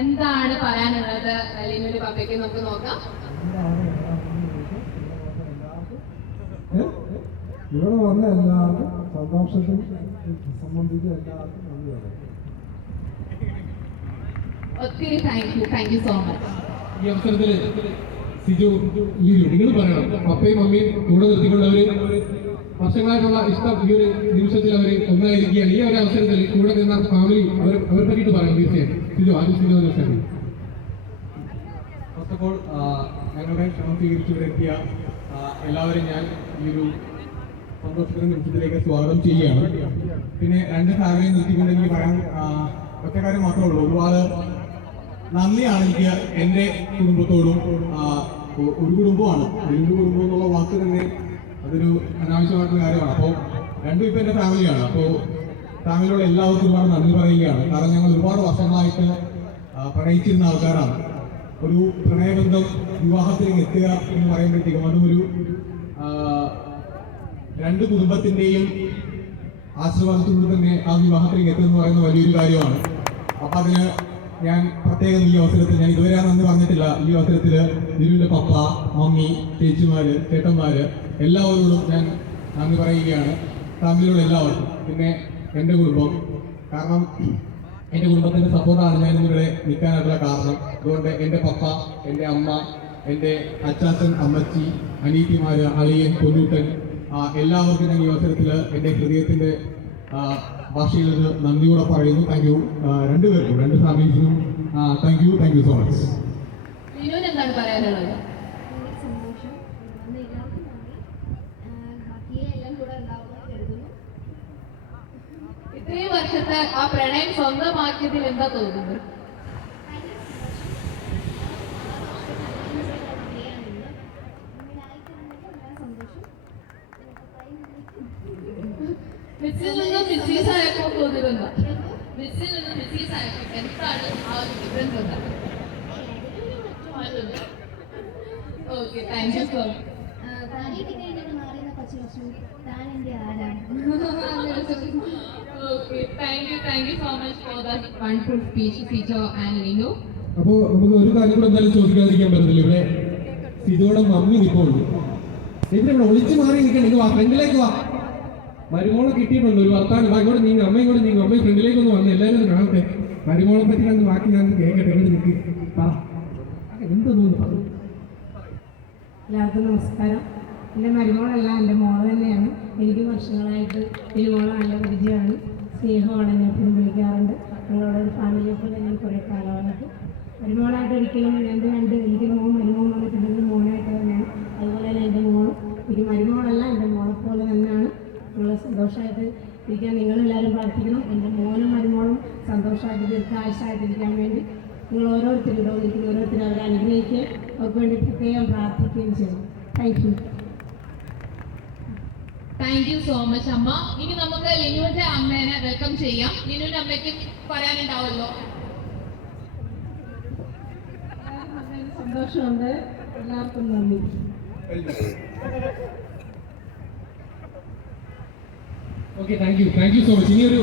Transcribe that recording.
എന്താണ് പറയാനുള്ളത് ലിനുവിന്റെ പപ്പയ്ക്ക് നമുക്ക് നോക്കാം. ഇവിടെ വന്ന എല്ലാവർക്കും സന്തോഷത്തിൽ സംബന്ധിച്ച് എല്ലാവർക്കും നന്ദി പറയാം. ഒത്തിരി താങ്ക് യു സോ മച്ച്. ഈ അവസരത്തിൽ സിജു ലിനു നിങ്ങൾ പറയണം, പപ്പയും മമ്മിയും കൂടെ നിർത്തിക്കൊണ്ടവര് വർഷങ്ങളായിട്ടുള്ള ഇഷ്ടം ഈ ഒരു നിമിഷത്തിൽ അവർ ഒന്നായിരിക്കുകയാണ്. ഈ ഒരു അവസരത്തിൽ കൂടെ നിന്ന ഫാമിലി അവരെ പറ്റിയിട്ട് പറയാം. തീർച്ചയായും സിജു ആദ്യം സിജു ഫസ്റ്റ് ഓഫ് ഓൾ ഞങ്ങളുടെ ക്ഷണം സ്വീകരിച്ചു വരെത്തിയ എല്ലാവരും ഞാൻ ഈ ഒരു സന്തോഷത്തിന്റെ നിമിഷത്തിലേക്ക് സ്വാഗതം ചെയ്യുകയാണ്. പിന്നെ രണ്ട് ഫാമിലിയെ നിർത്തിക്കൊണ്ട് എനിക്ക് പറയാൻ ഒറ്റ കാര്യം മാത്രമേ ഉള്ളൂ. ഒരുപാട് നന്ദിയാണ് എനിക്ക് എൻ്റെ കുടുംബത്തോടും. ഒരു കുടുംബമാണ്, രണ്ട് കുടുംബം എന്നുള്ള വാക്ക് തന്നെ അതൊരു അനാവശ്യമായിട്ടുള്ള കാര്യമാണ്. അപ്പോൾ രണ്ടും ഇപ്പം എൻ്റെ ഫാമിലിയാണ്. അപ്പോൾ ഫാമിലിയോട് എല്ലാവർക്കും ഒരുപാട് നന്ദി പറയുകയാണ്. കാരണം ഞങ്ങൾ ഒരുപാട് വർഷങ്ങളായിട്ട് പ്രണയിച്ചിരുന്ന ആൾക്കാരാണ്. ഒരു പ്രണയബന്ധം വിവാഹത്തിലേക്ക് എത്തുക എന്ന് പറയുമ്പോഴത്തേക്കും അതും ഒരു രണ്ട് കുടുംബത്തിൻ്റെയും ആശീർവാദത്തോട് തന്നെ ആ വിവാഹത്തിലേക്ക് എത്തുക എന്ന് പറയുന്നത് വലിയൊരു കാര്യമാണ്. അപ്പം അതിന് ഞാൻ പ്രത്യേകം ഈ അവസരത്തിൽ, ഞാൻ ഇതുവരെ നന്ദി പറഞ്ഞിട്ടില്ല, ഈ അവസരത്തിൽ ലിനുവിൻ്റെ പപ്പ, മമ്മി, ചേച്ചിമാര്, ചേട്ടന്മാര് എല്ലാവരോടും ഞാൻ നന്ദി പറയുകയാണ്. ഫാമിലിയോട് എല്ലാവർക്കും. പിന്നെ എൻ്റെ കുടുംബം, കാരണം എൻ്റെ കുടുംബത്തിൻ്റെ സപ്പോർട്ടാണ് ഞാൻ ഇന്നിവിടെ നിൽക്കാനായിട്ടുള്ള കാരണം. അതുകൊണ്ട് എൻ്റെ പപ്പ, എൻ്റെ അമ്മ, എൻ്റെ അച്ചാച്ചൻ, അമ്മച്ചി, അനീറ്റിമാര്, അളിയൻ, പൊന്നൂട്ടൻ, എല്ലാവർക്കും ഞാൻ ഈ അവസരത്തിൽ എൻ്റെ ഹൃദയത്തിൻ്റെ ഭാഷയിൽ ഒരു നന്ദിയോടെ പറയുന്നു. താങ്ക് യു രണ്ടുപേർക്കും, രണ്ട് ഫാമിലീസിനും താങ്ക് യു സോ മച്ച്. എന്താണ് പറയാനുള്ളത്? ഇത്രയും വർഷത്തെ ആ പ്രണയം സ്വന്തമാക്കിയതിൽ എന്താ തോന്നുന്നത്? മിസ്സിൽ നിന്ന് മിസ്സീസ് ആയപ്പോൾ തോന്നിയിരുന്നോ? മിസ്സിൽ നിന്ന് മിസ്സീസ് ആയപ്പോൾ എന്താണ് ആ ഒരു ഡിഫറൻസ് ഉണ്ടാകുന്നത്? Okay, thank you so much. Okay, thank you so much for that wonderful speech, Sijo and Linu. അപ്പോൾ നമുക്ക് ഒരു കാര്യം കൂടെ എന്തായാലും ചോദിക്കാതിരിക്കാൻ പറ്റത്തില്ല. ഇവിടെ സിജോയുടെ മമ്മി നിൽപ്പുണ്ട്. ഇവിടെ ഒളിച്ചു മാറി നിൽക്കണെങ്കിൽ വാ, ഫ്രണ്ടിലേക്ക് വാ. മരുമോളെ കിട്ടിയിട്ടുണ്ട് ഒരു വർത്താനം. ഇങ്ങോട്ട് നീങ്ങും, അമ്മ ഇങ്ങോട്ട് നീങ്ങും. അമ്മ ഫ്രണ്ടിലേക്ക് ഒന്ന് വന്ന് എല്ലാവരും ഒന്ന് കാണട്ടെ. മരുമോളെ പറ്റി കണ്ട് ബാക്കി ഞാൻ കേൾക്കട്ടെ. ഇങ്ങോട്ട് നിൽക്കി പറ, എന്ത് തോന്നുന്നു? എല്ലാവർക്കും നമസ്കാരം. എൻ്റെ മരുമോളല്ല, എൻ്റെ മോള് തന്നെയാണ്. എനിക്ക് വർഷങ്ങളായിട്ട് തിരുമോളെ നല്ല പരിചയമാണ്, സ്നേഹമാണ്. എന്നെ എപ്പോഴും വിളിക്കാറുണ്ട്. ഞങ്ങളുടെ ഒരു ഫാമിലിയെ പോലെ ഞാൻ കുറേ കാലമായിട്ട് മരുമോളായിട്ട് ഒരിക്കലും എനിക്ക് മരുമോൻ വന്നിട്ടുണ്ടെങ്കിൽ മോനായിട്ട് തന്നെയാണ്. അതുപോലെ തന്നെ എൻ്റെ മോളും എനിക്ക് മരുമോളല്ല, എൻ്റെ മോളെപ്പോലെ തന്നെയാണ്. നിങ്ങൾ സന്തോഷമായിട്ട് ഇരിക്കാൻ നിങ്ങളെല്ലാവരും പ്രാർത്ഥിക്കണം. എൻ്റെ മോനും മരുമോളും സന്തോഷമായിട്ട് ദീർഘായുസ്സായിട്ടിരിക്കാൻ വേണ്ടി നിങ്ങൾ ഓരോരുത്തരും ഇവിടെ വിളിക്കുന്ന ഓരോരുത്തരും അവരെ അനുഗ്രഹിക്കുകയും അവർക്ക് വേണ്ടി പ്രത്യേകം പ്രാർത്ഥിക്കുകയും ചെയ്യണം. താങ്ക് യു സോ മച്ച് അമ്മ. ഇനി നമുക്ക് ലിനുവിന്റെ അമ്മേനെ വെൽക്കം ചെയ്യാം. ലിനുവിന്റെ അമ്മയ്ക്ക് പറയാനുണ്ടാവുമല്ലോ. സന്തോഷമുണ്ട്. എല്ലാവർക്കും നന്ദി. Okay, thank you so much. ഇനി ഒരു